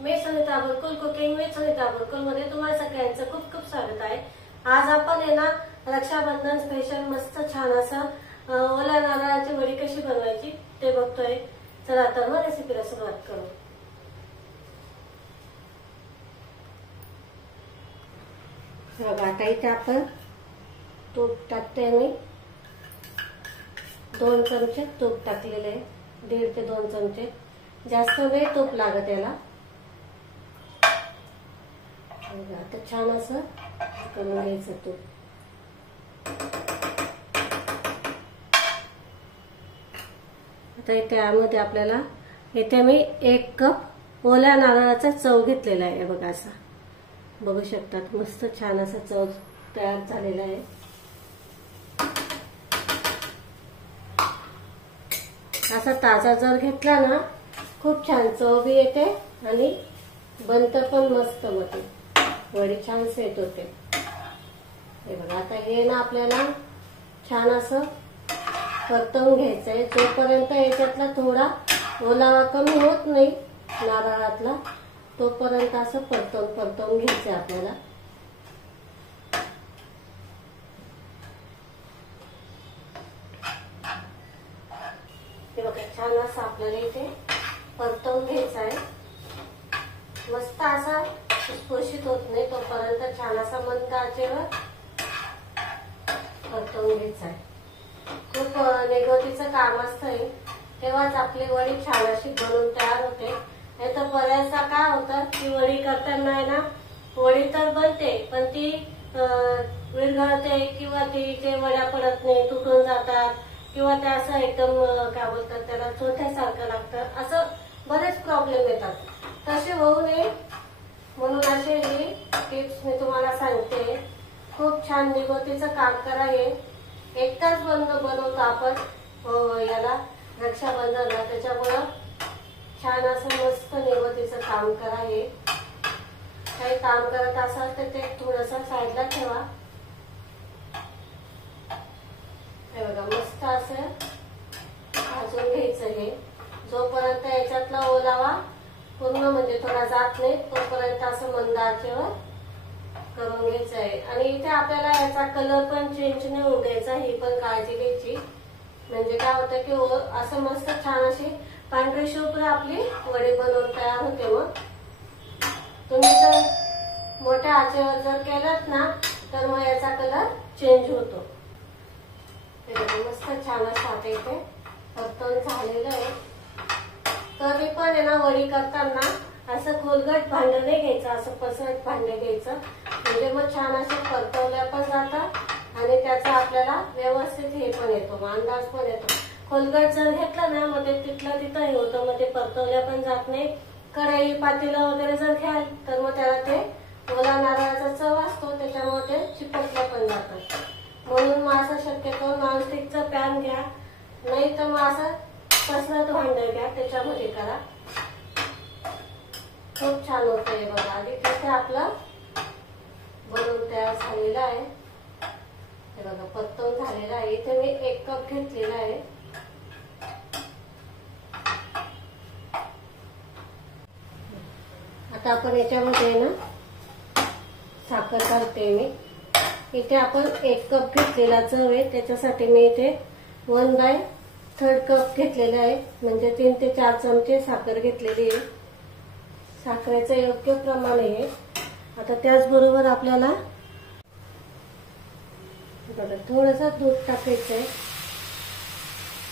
Me Sunita Burkul cooking with Sunita Burkul मध्ये तुम्हाला सगळ्यांचं खूप खूप स्वागत आहे। आज आपण आहे ना रक्षाबंधन स्पेशल मस्त छान असं ओल्या नारळाची वडी कशी बनवायची ते बघतोय। चला तर मग रेसिपीला सुरुवात करू। आता इथे आपण तूप टाकते। मी 2 चमचे तूप टाकलेले आहे, 1.5 ते 2 चमचे, जास्त नाही तूप लागत याला। आता छान असं करून घ्यायचं तूप। आता त्यामध्ये आपल्याला इथे मी 1 कप ओल्या नारळाचा चव घेतलेला आहे। बघा असा बघू शकतात, मस्त छान असा चव तयार झालेला आहे। असा ताजा जर घेतला ना खूप छान चव भी येते आणि बनत पण मस्त होते, वडी छान सेट होते। हे बघा आता हे ना आपल्याला छान असं परतवून घ्यायचंय। जोपर्यंत याच्यातला थोडा ओलावा कमी होत नाही नारळातला तोपर्यंत असं परतवून घ्यायचंय आपल्याला। हे बघा छान असं आपल्याला इथे परतवून घ्यायचं आहे। मस्त असा खुसखुशीत होत नाही तोपर्यंत छान असा मंद आचेवर परतवून घ्यायचा आहे। खूप निगोतीचं काम असतंय, तेव्हाच आपली वडी छान अशी बनवून तयार होते। नाही तर बऱ्याचदा काय होतं की वडी करताना आहे ना, वडी तर बनते पण ती विरघळते किंवा ते वड्या पडत नाही, तुटून जातात किंवा त्या असं एकदम काय बोलतात त्याला चोथ्यासारखं लागतं, असं बरेच प्रॉब्लेम येतात। तसे होऊ नये म्हणून असे ही टिप्स मी तुम्हाला सांगते। खूप छान निगोतीचं काम करा। हे एकटाच बनवतो आपण याला रक्षाबंधनला, त्याच्यामुळं छान असं मस्त निगोतीचं काम करा। हे काही काम करत असाल तर ते थोडंसं साईडला ठेवा। हे बघा मस्त असं भाजून घ्यायचं हे, जोपर्यंत याच्यातला ओलावा पूर्ण म्हणजे थोडा जात नाही तोपर्यंत असं मंद आचेवर करून घ्यायचं आहे। आणि इथे आपल्याला याचा कलर पण चेंज नाही होऊ द्यायचा, ही पण काळजी घ्यायची। म्हणजे काय होतं की असं मस्त छान अशी पांढरी शुभ्र आपली वडी बनवून तयार होते। मग तुम्ही जर मोठ्या आचेवर जर केलात ना तर मग याचा कलर चेंज होतो। मस्त छान असं आता इथे परतवून झालेलं आहे। तरी पण आहे ना वडी करताना असं खोलगट भांडं नाही घ्यायचं, असं पसरट भांडं घ्यायचं, म्हणजे मग छान असं परतवल्या पण जातात आणि त्याचा आपल्याला व्यवस्थित हे पण येतो, अंदाज पण येतो। खोलगट जर घेतलं ना मग ते तिथलं तिथं हे होतं, मग ते परतवल्या पण जात नाही। कढई पातेलं वगैरे जर घ्याल तर मग त्याला ते ओला नारळाचा चव असतो, त्याच्यामुळे ते चिपकल्या पण जातात। म्हणून मग असं शक्यतो नॉनस्टिकचं पॅन घ्या, नाही तर मग असं पसरट भांडं घ्या, त्याच्यामध्ये करा, खूप छान होतंय। बघा आधी तिथे आपलं बनवून तयार झालेलं आहे। हे बघा परतवून झालेलं आहे। इथे मी 1 कप घेतलेला आहे। आता आपण याच्यामध्ये ना साखर घालते मी। इथे आपण 1 कप घेतलेला चव आहे, त्याच्यासाठी मी इथे 1/3 कप घेतलेला आहे, म्हणजे 3 ते 4 चमचे साखर घेतलेली आहे। साखरेचं योग्य प्रमाण आहे। आता त्याचबरोबर आपल्याला थोडंसं दूध टाकायचं आहे।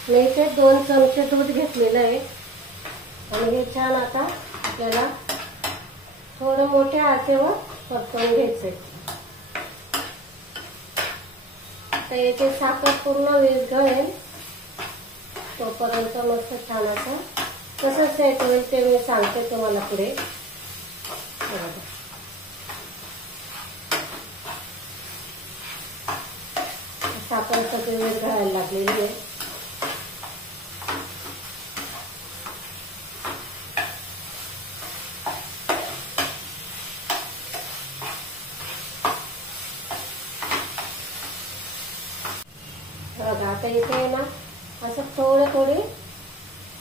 मी इथे 2 चमचे दूध घेतलेलं आहे आणि हे छान आता आपल्याला थोडं मोठ्या आचेवर परतवून घ्यायचंय। तर याची साखर पूर्ण विरघळेल तोपर्यंत मस्त छान असं कसं सेट होईल ते मी सांगते तुम्हाला पुढे। साखर सगळी विरघळायला लागलेली आहे। आता इथे ना असं थोडी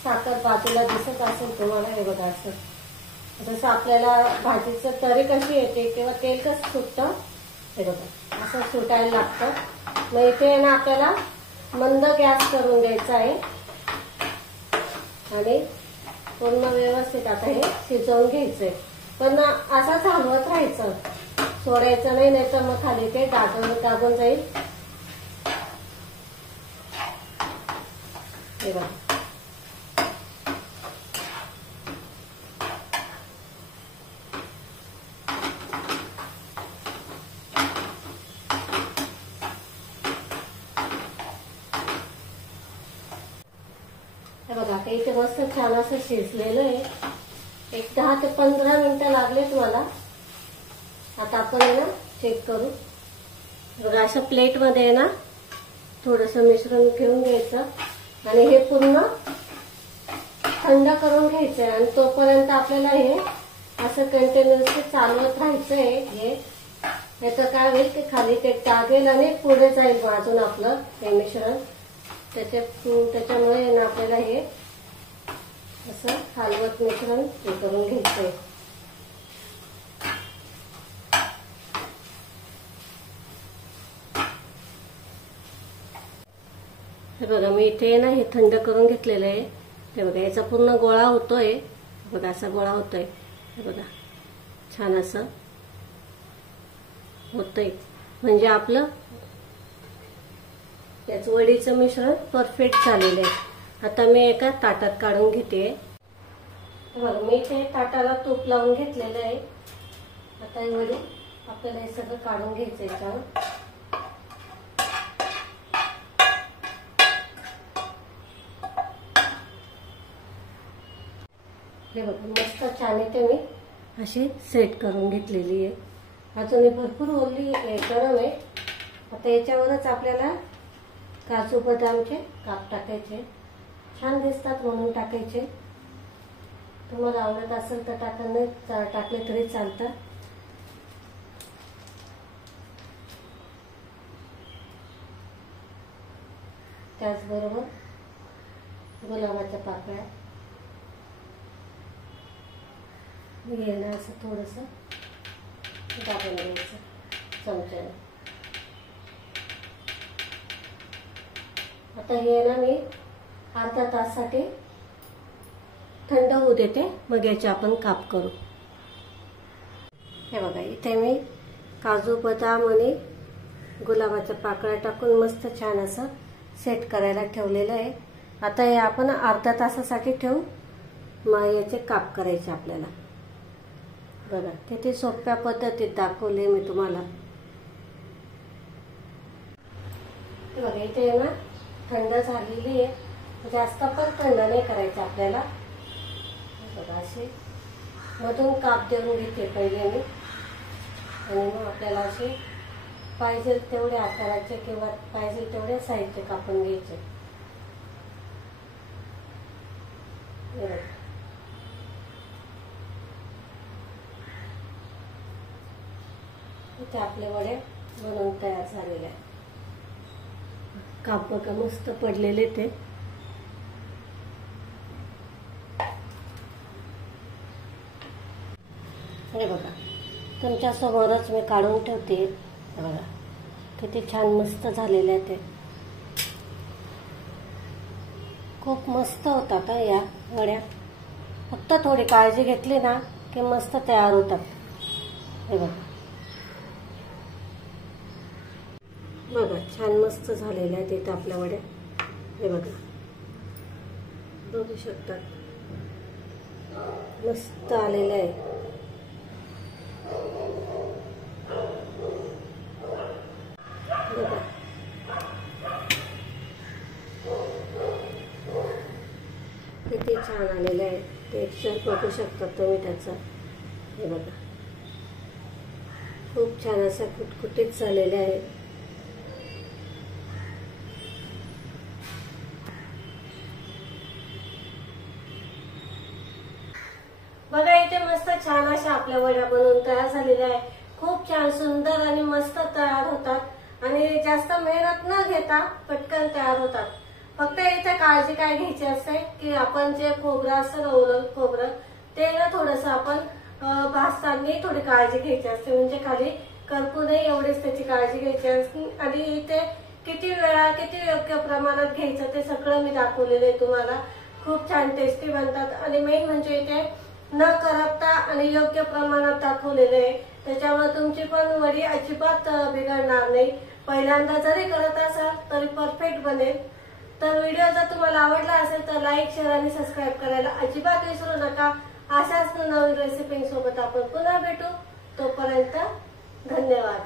साखर बाजूला दिसत असेल तुम्हाला, हे बघा असं जसं आपल्याला भाजीचं तरी कशी येते किंवा तेल कसं सुटतं हे बघा असं सुटायला लागतं. मग इथे ना आपल्याला मंद गॅस करून द्यायचा आहे आणि पूर्ण व्यवस्थित आता हे शिजवून घ्यायचंय. पण असंच हलवत राहायचं, सोडायचं नाही, नाही तर मग खाली ते दाबून जाईल. हे बघा आता इथे मस्त छान असं शिजलेलं आहे. एक 10 ते 15 मिनिटं लागलेत मला. आता आपण आहे ना चेक करू. बघा अशा प्लेट मध्ये आहे ना थोडस मिश्रण घेऊन घ्यायचं आणि हे पूर्ण थंड करून घ्यायचंय आणि तोपर्यंत आपल्याला हे असं कंटिन्युअसली चालवत राहायचंय. हे तर काय होईल की खाली ते टाकेल आणि पुढे जाईल अजून आपलं हे मिश्रण. त्याच्यामुळे ना आपल्याला हे असं हलवत मिश्रण हे करून घ्यायचंय. हे बघा मी इथे ना हे थंड करून घेतलेलं आहे. हे बघा याचा पूर्ण गोळा होतोय. बघा असा गोळा होतोय. हे बघा छान असं होतंय. म्हणजे आपलं याच वडीचं मिश्रण परफेक्ट झालेलं आहे. आता मी एका ताटात काढून घेते. बघा मी ते ताटाला तूप लावून घेतलेलं आहे. आता हे वडी आपल्याला हे सगळं काढून घ्यायचंय छान. हे बघा मस्त छान येते मी अशी सेट करून घेतलेली आहे. अजून भरपूर ओली गरम आहे. आता याच्यावरच आपल्याला काजू बदामचे काप टाकायचे. छान दिसतात म्हणून टाकायचे. तुम्हाला आवडत असेल तर टाकले तरी चालतात. त्याचबरोबर गुलाबाच्या पाकळ्या घेणं असं थोडंसं दाबून घ्यायचं चमच्याने. आता हे ना मी अर्धा तासासाठी थंड होऊ देते. मग याचे आपण काप करू. हे बघा इथे मी काजू बदाम आणि गुलाबाच्या पाकळ्या टाकून मस्त छान असं सेट करायला ठेवलेलं आहे. आता हे आपण अर्धा तासासाठी ठेवू. मग याचे काप करायचे आपल्याला. बघा किती सोप्या पद्धतीत दाखवले मी तुम्हाला. बघा इथे ना थंड झालेली आहे. जास्त पण थंड नाही करायचं आपल्याला. बघा असे मधून काप देऊन घेते पहिले मी आणि मग आपल्याला असे पाहिजे तेवढे आकाराचे किंवा पाहिजे तेवढे साईजचे कापून घ्यायचे. इथे आपले वडे बनवून तयार झालेले आहेत. काप बघा मस्त पडलेले ते. हे बघा तुमच्या समोरच मी काढून ठेवते. बघा किती छान मस्त झालेले आहे ते. खूप मस्त होतात या वड्या. फक्त थोडी काळजी घेतली ना की मस्त तयार होतात. हे बघा बघा छान मस्त झालेल्या आहेत इथे आपल्या वड्या. हे बघा बघू शकतात मस्त आलेलं आहे. बघा किती छान आलेलं आहे. टेक्स्चर बघू शकता तुम्ही त्याचा. हे बघा खूप छान असं कुटकुटीत झालेलं आहे. बघा इथे मस्त छान अशा आपल्या वड्या बनवून तयार झालेल्या आहे. खूप छान सुंदर आणि मस्त तयार होतात आणि जास्त मेहनत न घेता पटकन तयार होतात. फक्त इथे काळजी काय घ्यायची असते की आपण जे खोबरं असतं ना ओलं खोबरं ते ना थोडंसं आपण आणि थोडी काळजी घ्यायची असते, म्हणजे खाली करपू नये एवढीच त्याची काळजी घ्यायची असते। आणि इथे किती वेळा किती योग्य प्रमाणात घ्यायचं ते सगळं मी दाखवलेलं आहे तुम्हाला। खूप छान टेस्टी बनतात आणि मेन म्हणजे इथे न करपता आणि योग्य प्रमाणात दाखवलेलं आहे, त्याच्यामुळे तुमची पण वडी अजिबात बिघडणार नाही। पहिल्यांदा जरी करत असाल तरी परफेक्ट बनेल। तर व्हिडिओ जर तुम्हाला आवडला असेल तर लाईक, शेअर आणि सबस्क्राईब करायला अजिबात विसरू नका। अशाच नवीन रेसिपींसोबत आपण पुन्हा भेटू, तोपर्यंत धन्यवाद।